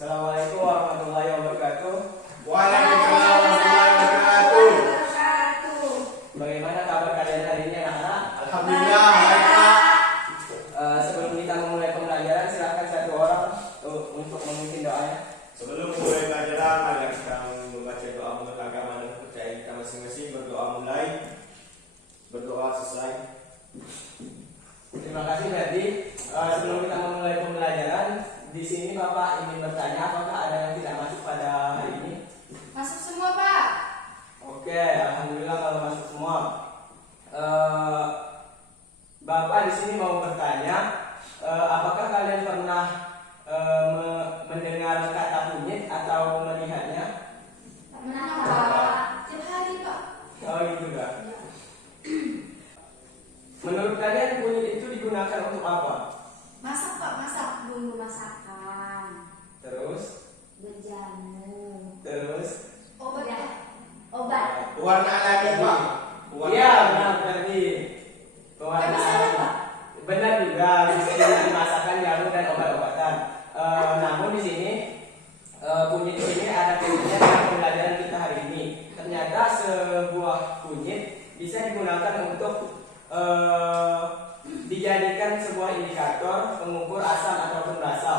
Assalamualaikum warahmatullahi wabarakatuh. Waalaikumsalam warahmatullahi wabarakatuh. Bagaimana kabar kalian hari ini anak-anak? Alhamdulillah baik Pak. Sebelum kita memulai pembelajaran, silakan satu orang untuk memimpin doanya. Sebelum mulai pelajaran, mari kita membaca doa menurut agama dan kepercayaan kita masing-masing. Berdoa mulai, berdoa selesai. Terima kasih Ferdi. Sebelum kita memulai pembelajaran, di sini Bapak ingin bertanya apakah ada yang tidak masuk pada hari ini? Masuk semua, Pak. Oke, alhamdulillah kalau masuk semua. Bapak di sini mau bertanya, apakah kalian pernah mendengar kata kunyit atau melihatnya? Pernah, Pak. Tiap hari, Pak. Oh gitu kan? Menurut kalian kunyit itu digunakan untuk apa? Masak, Pak. Masak. Bumbu masakan. Terus? Berjamu. Terus? Obat, ya? Obat. Warna alami Pak. Iya, benar Ferdi. Kan bisa ada, Pak? Benar juga, bisa jadi masakan, jamu dan obat-obatan. Namun di sini kunyit ini ada kaitannya dengan pembelajaran kita hari ini. Ternyata sebuah kunyit bisa digunakan untuk dijadikan sebuah indikator pengukur asam ataupun basa.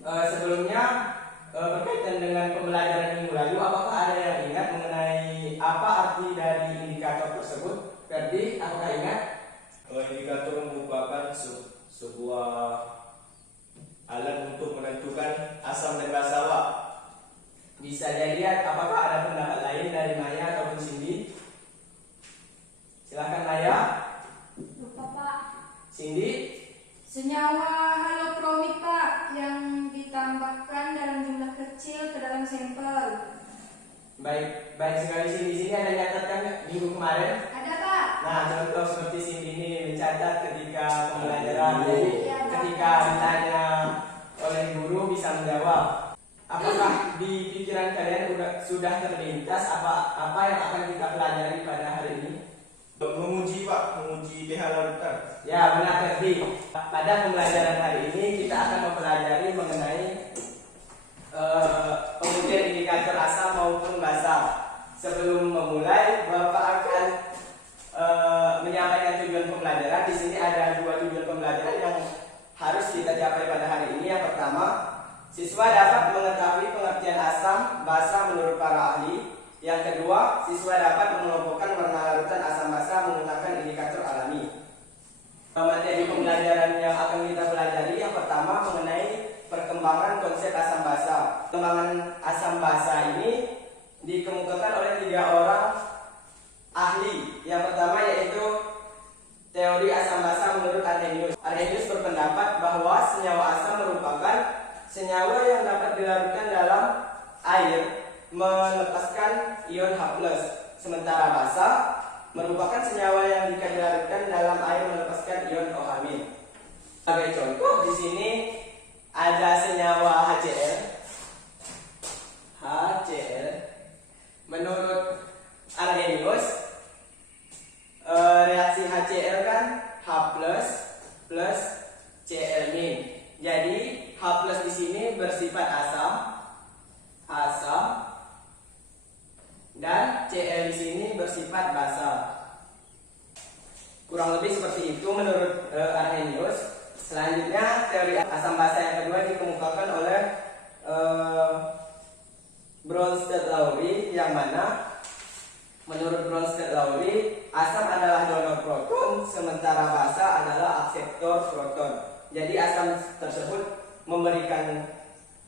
Sebelumnya berkaitan dengan pembelajaran minggu lalu, apakah ada yang ingat mengenai apa arti dari indikator tersebut? Ferdi, apakah ingat? Indikator merupakan sebuah alat untuk menentukan asam dan basa Pak. Bisa dilihat apakah ada pendapat lain dari Maya ataupun Cindy? Silakan Maya. Lupa, Pak. Cindy? Senyawa halokromik, Pak, yang ditambahkan dalam jumlah kecil ke dalam sampel. Baik sekali Cindy. Di sini ada catatkan minggu kemarin. Ada, Pak. Nah, contoh seperti Cindy ini mencatat ketika pembelajaran. Jadi Iya, Pak. ketika ditanya oleh guru bisa menjawab. Apakah di pikiran kalian sudah terlintas apa yang akan kita pelajari pada hari ini? Menguji Pak, menguji pH larutan. Ya benar Ferdi. Pada pembelajaran hari ini kita akan mempelajari mengenai pengujian indikator asam maupun basa. Sebelum memulai, Bapak akan menyampaikan tujuan pembelajaran. Di sini ada dua tujuan pembelajaran yang harus kita capai pada hari ini. Yang pertama, siswa dapat mengetahui pengertian asam basa menurut para ahli. Yang kedua, siswa dapat mengelompokkan warna larutan asam basa menggunakan indikator alami. Materi pembelajaran yang akan kita pelajari yang pertama mengenai perkembangan konsep asam basa. Perkembangan asam basa ini dikemukakan oleh 3 orang ahli. Yang pertama yaitu teori asam basa menurut Arrhenius. Arrhenius berpendapat bahwa senyawa asam merupakan senyawa yang dapat dilarutkan dalam air melepaskan ion H+. Sementara basa merupakan senyawa yang jika dilarutkan dalam air melepaskan ion OH-. Sebagai contoh di sini ada senyawa HCl. HCl menurut Arrhenius reaksi HCl kan H+ plus Cl-. Jadi H+ di sini bersifat asam dan Cl di sini bersifat basa. Kurang lebih seperti itu menurut Arrhenius. Selanjutnya teori asam basa yang kedua dikemukakan oleh Bronsted-Lowry, yang mana menurut Bronsted-Lowry asam adalah donor proton sementara basa adalah akseptor proton. Jadi asam tersebut memberikan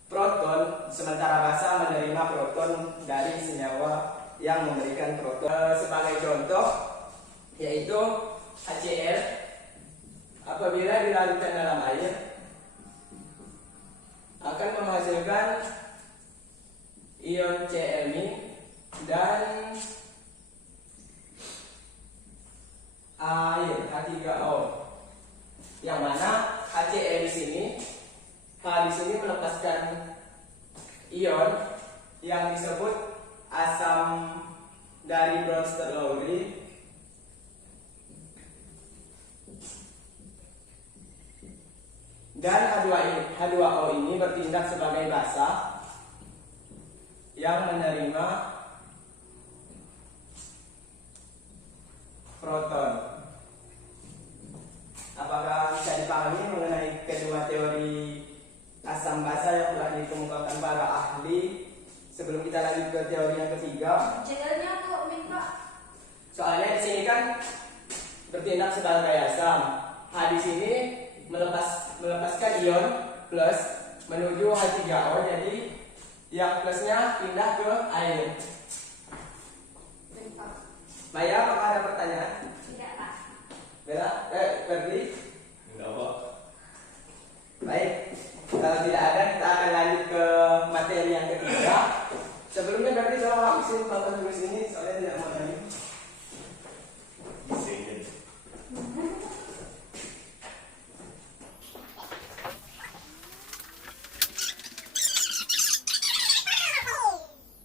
proton sementara basa menerima proton dari senyawa yang memberikan proton. Sebagai contoh yaitu HCl apabila dilarutkan dalam air akan menghasilkan ion Cl- dan air H3O, yang mana HCl di sini melepaskan ion yang disebut asam dari Bronsted-Lowry Dan H2O ini bertindak sebagai basa yang menerima proton. Apakah bisa dipahami mengenai kedua teori asam basa yang telah dikemukakan para ahli? Sebelum kita lanjut ke teori yang ketiga, Channelnya kok minta. soalnya di sini kan bertindak sebagai asam. H di sini melepaskan ion plus menuju H3O, jadi yang plusnya pindah ke air. Bentar. Maya, apakah ada pertanyaan? Tidak Pak. Bella, Ferdi? Enggak apa. Baik, kalau tidak ada kita akan lanjut ke materi yang ketiga. Sebelumnya Ferdi tolong habisin bapak tulis ini soalnya tidak mau lagi. Bisa ini.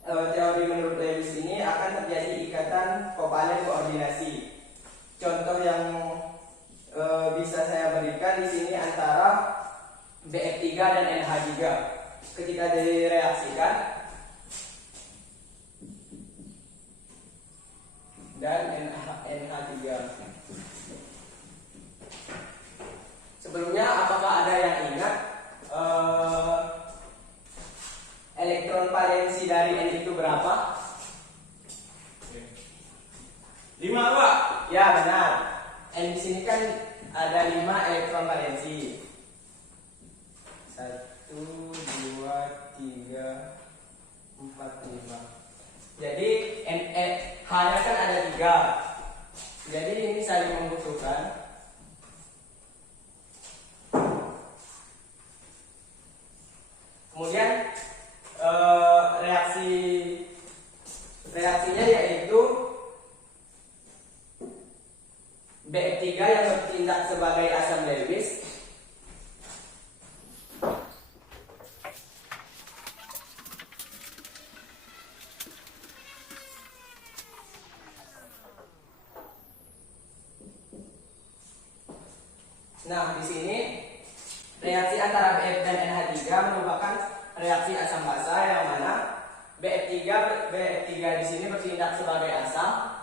Teori menurut Lewis ini akan terjadi ikatan kovalen koordinasi. Contoh yang bisa saya berikan di sini antara BF3 dan NH3. Ketika direaksikan dan NH3. Sebelumnya apakah ada yang ingat elektron valensi dari N itu berapa? 5 Pak. Ya benar. N di sini kan ada 5 elektron valensi. 1, 2, 3, 4, 5. Jadi H-nya kan ada 3. Jadi ini saling membutuhkan. Kemudian reaksinya yaitu BF3 yang bertindak sebagai asam Lewis Nah, di sini reaksi antara BF dan NH3 merupakan reaksi asam basa yang mana BF3 di sini bertindak sebagai asam,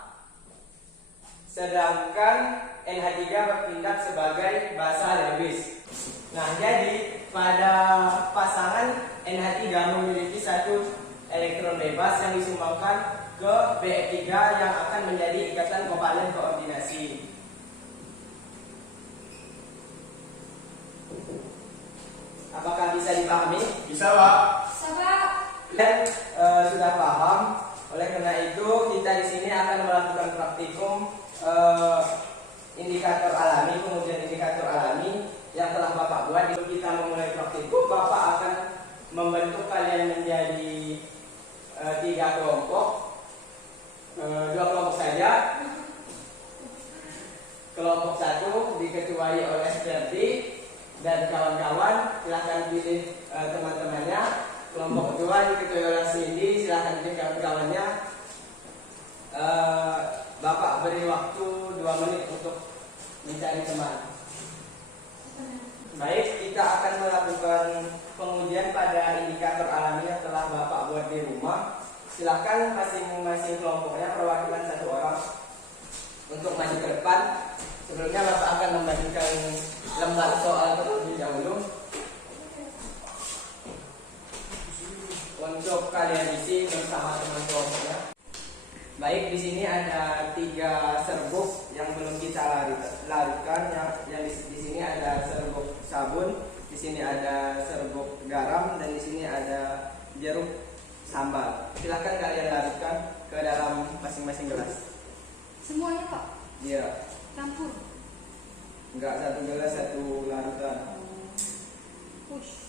sedangkan NH3 bertindak sebagai basa Lewis. Nah, jadi pada pasangan NH3 memiliki satu elektron bebas yang disumbangkan ke BF3 yang akan menjadi ikatan kovalen koordinasi. Apakah bisa dipahami? Bisa Pak. Sama. Dan sudah paham. Oleh karena itu kita di sini akan melakukan praktikum indikator alami, kemudian indikator alami yang telah Bapak buat. Untuk kita memulai praktikum, Bapak akan membentuk kalian menjadi 3 kelompok, 2 kelompok saja. Kelompok 1 diketuai oleh Ferdi dan kawan-kawan, silahkan pilih teman-temannya. Kelompok kedua diketuai oleh Cindy, silahkan pilih kawan-kawannya. Bapak beri waktu 2 menit untuk mencari teman. Baik, kita akan melakukan pengujian pada indikator alami yang telah Bapak buat di rumah. Silahkan masing-masing kelompoknya perwakilan 1 orang untuk maju ke depan. Sebelumnya Bapak akan membagikan lembar soal terlebih dahulu untuk kalian isi bersama teman kelompoknya. Baik, di sini ada 3 serbuk yang belum kita larutkan. Yang di sini ada serbuk sabun, di sini ada serbuk garam, dan di sini ada jeruk sambal. Silahkan kalian larutkan ke dalam masing-masing gelas. Semuanya Pak. Iya. Campur. Enggak, 1 gelas 1 larutan. Push.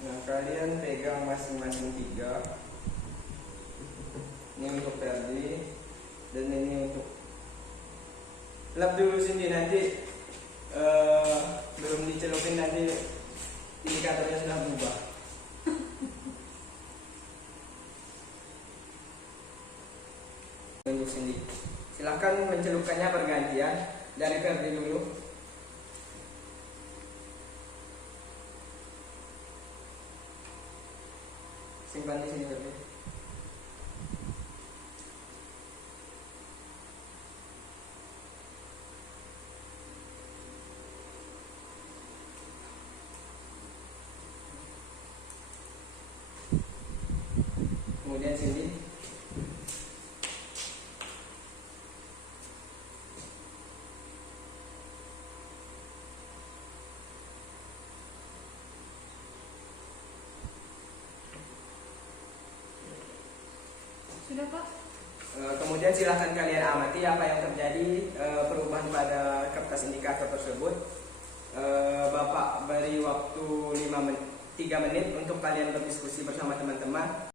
Nah, kalian pegang masing-masing 3. Ini untuk Ferdi dan ini untuk lap dulu sini, nanti belum dicelupin nanti indikatornya sudah berubah. Silahkan mencelupkannya bergantian. Dari Ferdi dulu. Simpan di sini Ferdi. Kemudian Cindy. Sudah Pak? Kemudian silahkan kalian amati apa yang terjadi perubahan pada kertas indikator tersebut. Bapak beri waktu 3 menit untuk kalian berdiskusi bersama teman-teman.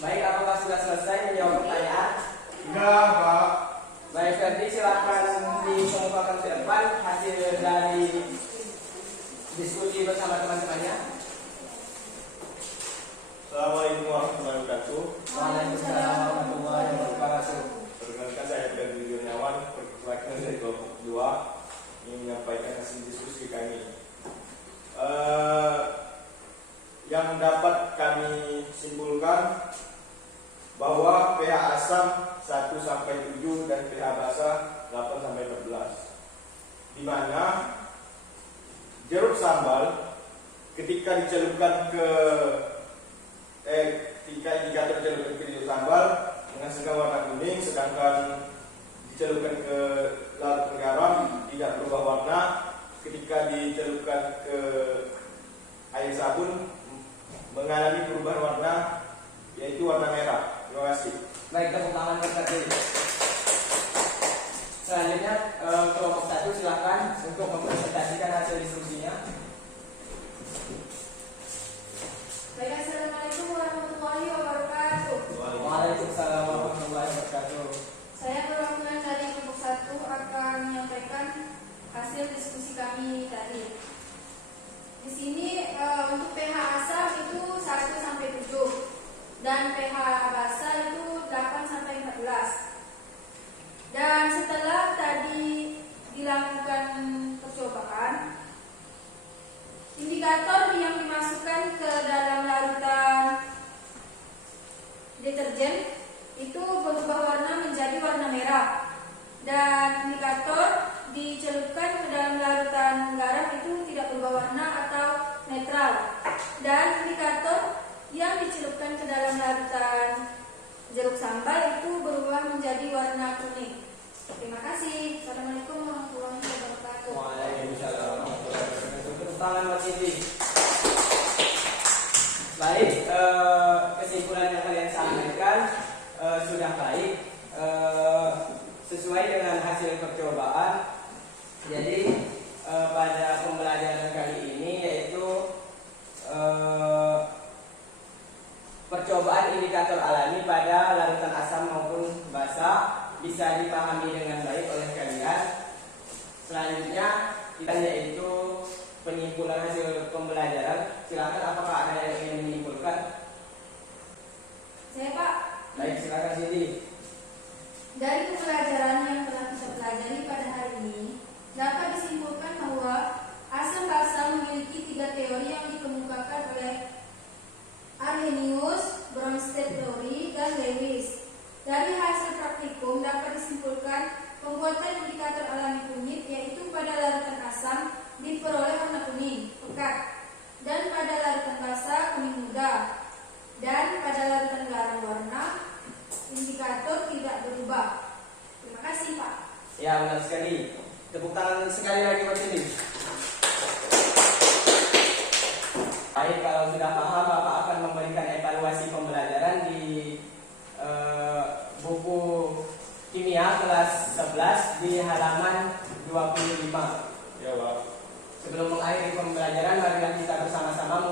Baik, apakah sudah selesai menjawab pertanyaan? Enggak, Pak. Baik, Ferdi silakan dikemukakan ke depan hasil dari diskusi bersama teman-temannya. Assalamualaikum warahmatullahi wabarakatuh. Waalaikumsalam warahmatullahi wabarakatuh. Perkenalkan saya Ferdi Kurniawan, perwakilan dari kelompok 2 ingin menyampaikan hasil diskusi kami. Yang dapat kami simpulkan bahwa pH asam 1 sampai 7 dan pH basa 8 sampai 14. Di mana jeruk sambal ketika dicelupkan ke ketika indikator dicelupkan ke jeruk sambal menghasilkan warna kuning, sedangkan dicelupkan ke larut garam tidak berubah warna. Ketika dicelupkan ke air sabun mengalami perubahan warna, yaitu warna merah. Terima kasih. Baik, tepuk tangan untuk Ferdi. Selanjutnya kelompok 1 silakan untuk mempresentasikan hasil diskusinya. Baik, Assalamualaikum warahmatullahi wabarakatuh. Waalaikumsalam warahmatullahi wabarakatuh. Saya perwakilan dari kelompok 1 akan menyampaikan hasil diskusi kami tadi. Di sini untuk pH asam itu 1 sampai 7 dan pH basa itu 8 sampai 14. Dan setelah tadi dilakukan percobaan, indikator yang dimasukkan ke dalam larutan deterjen itu berubah warna menjadi warna merah, dan indikator dicelupkan ke dalam larutan garam itu tidak berubah warna atau netral, dan indikator yang dicelupkan ke dalam larutan jeruk sambal itu berubah menjadi warna kuning. Terima kasih. Assalamualaikum warahmatullahi wabarakatuh. Waalaikumsalam warahmatullahi wabarakatuh. Tepuk tangan buat Cindy. Baik, kesimpulan yang kalian sampaikan sudah baik, sesuai dengan hasil percobaan. Jadi pada pembelajaran kali ini yaitu percobaan indikator alami pada larutan asam maupun basa bisa dipahami dengan baik oleh kalian. Selanjutnya kita yaitu penyimpulan hasil pembelajaran. Silakan, apakah ada yang ingin menyimpulkan? Saya Pak. Baik, silakan Cindy. Dari pembelajaran yang telah kita pelajari pada hari ini, dapat disimpulkan bahwa asam basa memiliki 3 teori yang dikemukakan oleh Arrhenius, Bronsted teori, dan Lewis. Dari hasil praktikum dapat disimpulkan pembuatan indikator alami kunyit yaitu pada larutan asam diperoleh warna kuning pekat, dan pada larutan basa kuning muda, dan pada larutan garam warna indikator tidak berubah. Terima kasih Pak. Ya, benar sekali. Tepuk tangan sekali lagi buat Cindy. Baik, kalau sudah paham, Bapak akan memberikan evaluasi pembelajaran di buku kimia kelas 11 di halaman 25. Ya, Pak. Sebelum mengakhiri pembelajaran, marilah kita bersama-sama